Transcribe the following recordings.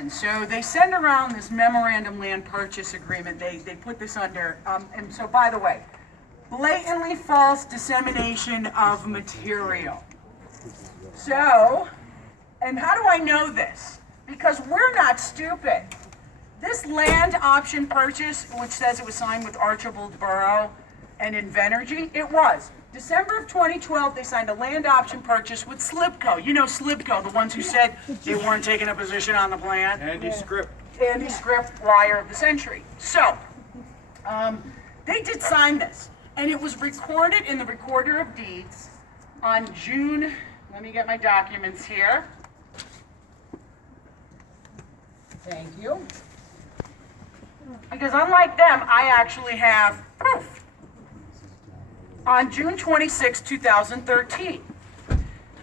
happened. So they send around this memorandum land purchase agreement. They put this under, and so by the way, blatantly false dissemination of material. So, and how do I know this? Because we're not stupid. This land option purchase, which says it was signed with Archibald Borough and Invenergy, it was. December of 2012, they signed a land option purchase with Slipco. You know Slipco, the ones who said they weren't taking a position on the plan. Andy Script. Andy Script, liar of the century. So, they did sign this, and it was recorded in the Recorder of Deeds on June, let me get my documents here. Thank you. Because unlike them, I actually have proof. On June 26, 2013.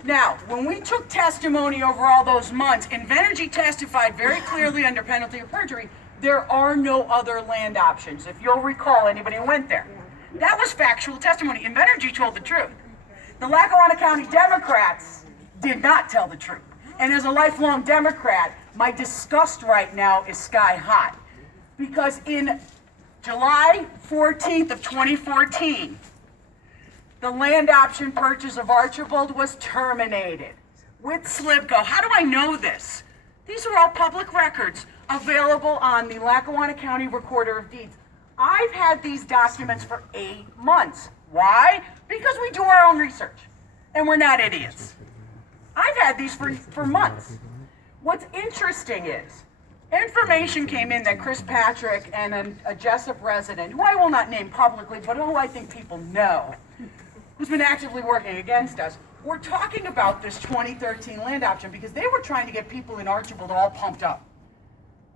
Now, when we took testimony over all those months, Invenergy testified very clearly under penalty of perjury, there are no other land options. If you'll recall, anybody who went there. That was factual testimony. Invenergy told the truth. The Lackawanna County Democrats did not tell the truth. And as a lifelong Democrat, my disgust right now is sky high. Because in July 14th of 2014, the land option purchase of Archibald was terminated with Slipco. How do I know this? These are all public records available on the Lackawanna County Recorder of Deeds. I've had these documents for 8 months. Why? Because we do our own research, and we're not idiots. I've had these for months. What's interesting is, information came in that Chris Patrick and a Jessup resident, who I will not name publicly, but who I think people know, who's been actively working against us, were talking about this 2013 land option because they were trying to get people in Archibald all pumped up.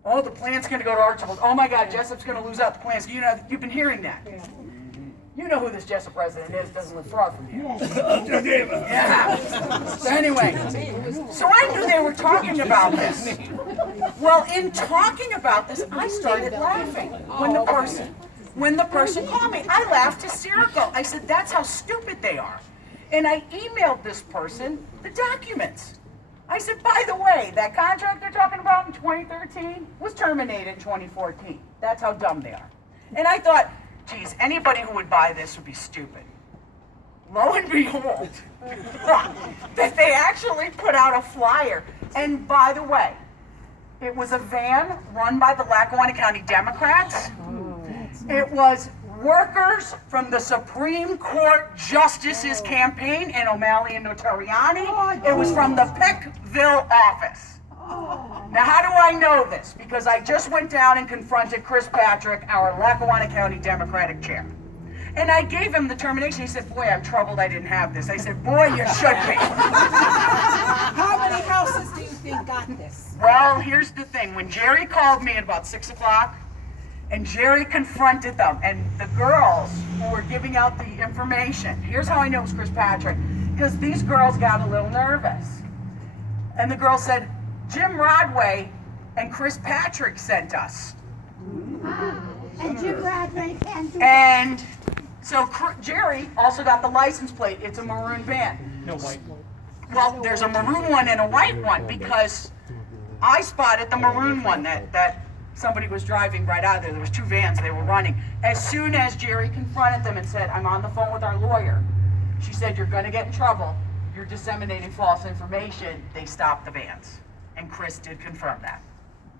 Oh, the plant's going to go to Archibald. Oh my God, Jessup's going to lose out the plants. You know, you've been hearing that. You know who this Jessup resident is, doesn't live far from you. Yeah. So anyway, so I knew they were talking about this. Well, in talking about this, I started laughing when the person called me. I laughed hysterical. I said, that's how stupid they are. And I emailed this person the documents. I said, by the way, that contract they're talking about in 2013 was terminated in 2014. That's how dumb they are. And I thought, geez, anybody who would buy this would be stupid. Lo and behold, that they actually put out a flyer. And by the way, it was a van run by the Lackawanna County Democrats. It was workers from the Supreme Court Justice's campaign and O'Malley and Notariani. It was from the Peckville office. Now, how do I know this? Because I just went down and confronted Chris Patrick, our Lackawanna County Democratic chair. And I gave him the termination. He said, boy, I'm troubled I didn't have this. I said, boy, you should be. How many houses do you think got this? Well, here's the thing. When Jerry called me at about 6 o'clock, and Jerry confronted them, and the girls who were giving out the information, here's how I know it was Chris Patrick, because these girls got a little nervous. And the girl said, Jim Rodway and Chris Patrick sent us. And Jim Rodway can do And so Jerry also got the license plate. It's a maroon van. No white. Well, there's a maroon one and a white one because I spotted the maroon one that somebody was driving right out of there. There was 2 vans they were running. As soon as Jerry confronted them and said, I'm on the phone with our lawyer, she said, you're going to get in trouble. You're disseminating false information. They stopped the vans. And Chris did confirm that.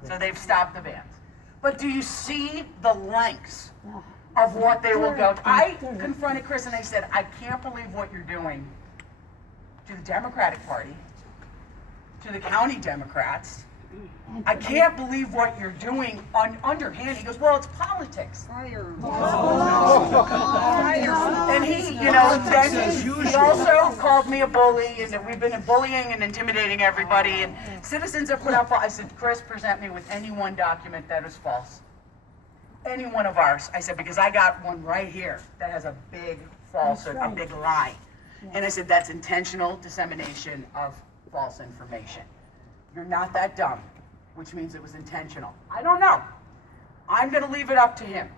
So they've stopped the vans. But do you see the lengths of what they will go to? I confronted Chris and I said, I can't believe what you're doing to the Democratic Party, to the county Democrats. I can't believe what you're doing underhand. He goes, well, it's politics. And he, you know, then he also called me a bully, and that we've been bullying and intimidating everybody, and citizens have put out, I said, Chris, present me with any one document that is false. Any one of ours. I said, because I got one right here that has a big falsehood, a big lie. And I said, that's intentional dissemination of false information. You're not that dumb, which means it was intentional. I don't know. I'm going to leave it up to him.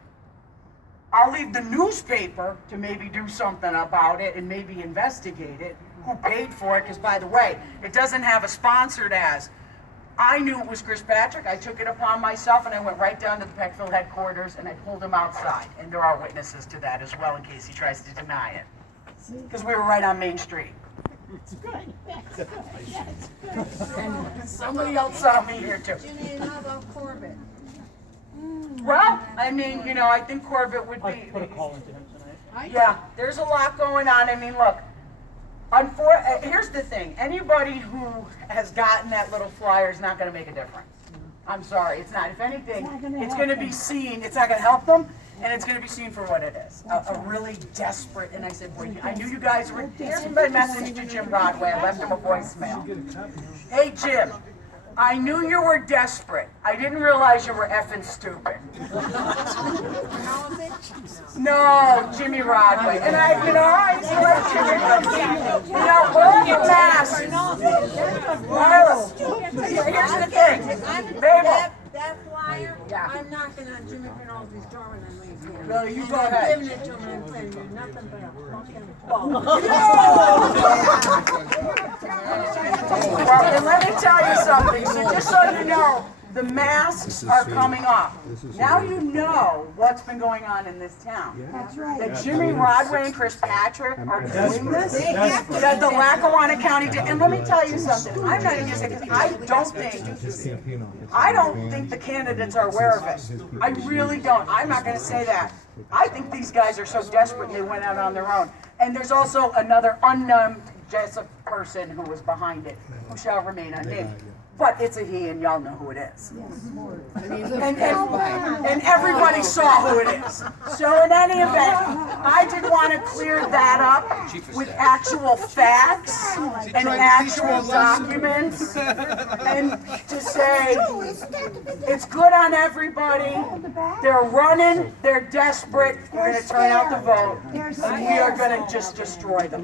I'll leave the newspaper to maybe do something about it and maybe investigate it, who paid for it, because by the way, it doesn't have a sponsored as. I knew it was Chris Patrick. I took it upon myself and I went right down to the Peckville headquarters and I pulled him outside. And there are witnesses to that as well in case he tries to deny it. Because we were right on Main Street. It's good. That's good. That's good. And somebody else saw me here too. Janine, how about Corbett? Well, I mean, you know, I think Corbett would be. Put a call into him tonight. Yeah, there's a lot going on. I mean, look, here's the thing. Anybody who has gotten that little flyer is not going to make a difference. I'm sorry, it's not. If anything, it's going to be seen. It's not going to help them, and it's going to be seen for what it is. A really desperate, and I said, boy, I knew you guys were. Here's my message to Jim Broadway. I left him a voicemail. Hey, Jim. I knew you were desperate. I didn't realize you were effing stupid. No, Jimmy Rodway. And I used to like Jimmy. You know, wear the mask. Here's the thing. Babel. That flyer, Yeah. I'm knocking on Jimmy Rinaldi's door when I leave here. No, you And go I'm ahead. giving it to him and saying, you're nothing but a fucking bum. Well, and let me tell you something. So just so you know, the masks are coming off. Now you know what's been going on in this town. That's right. That Jimmy Rodway and Chris Patrick are doing this. That the Lackawanna County, and let me tell you something. I'm not even saying, because I don't think the candidates are aware of it. I really don't. I'm not going to say that. I think these guys are so desperate they went out on their own. And there's also another unknown Jessup person who was behind it, who shall remain unnamed. But it's a he, and y'all know who it is. And everybody saw who it is. So in any event, I did want to clear that up with actual facts and actual documents, and to say it's good on everybody. They're running. They're desperate. We're going to turn out the vote, and we are going to just destroy them.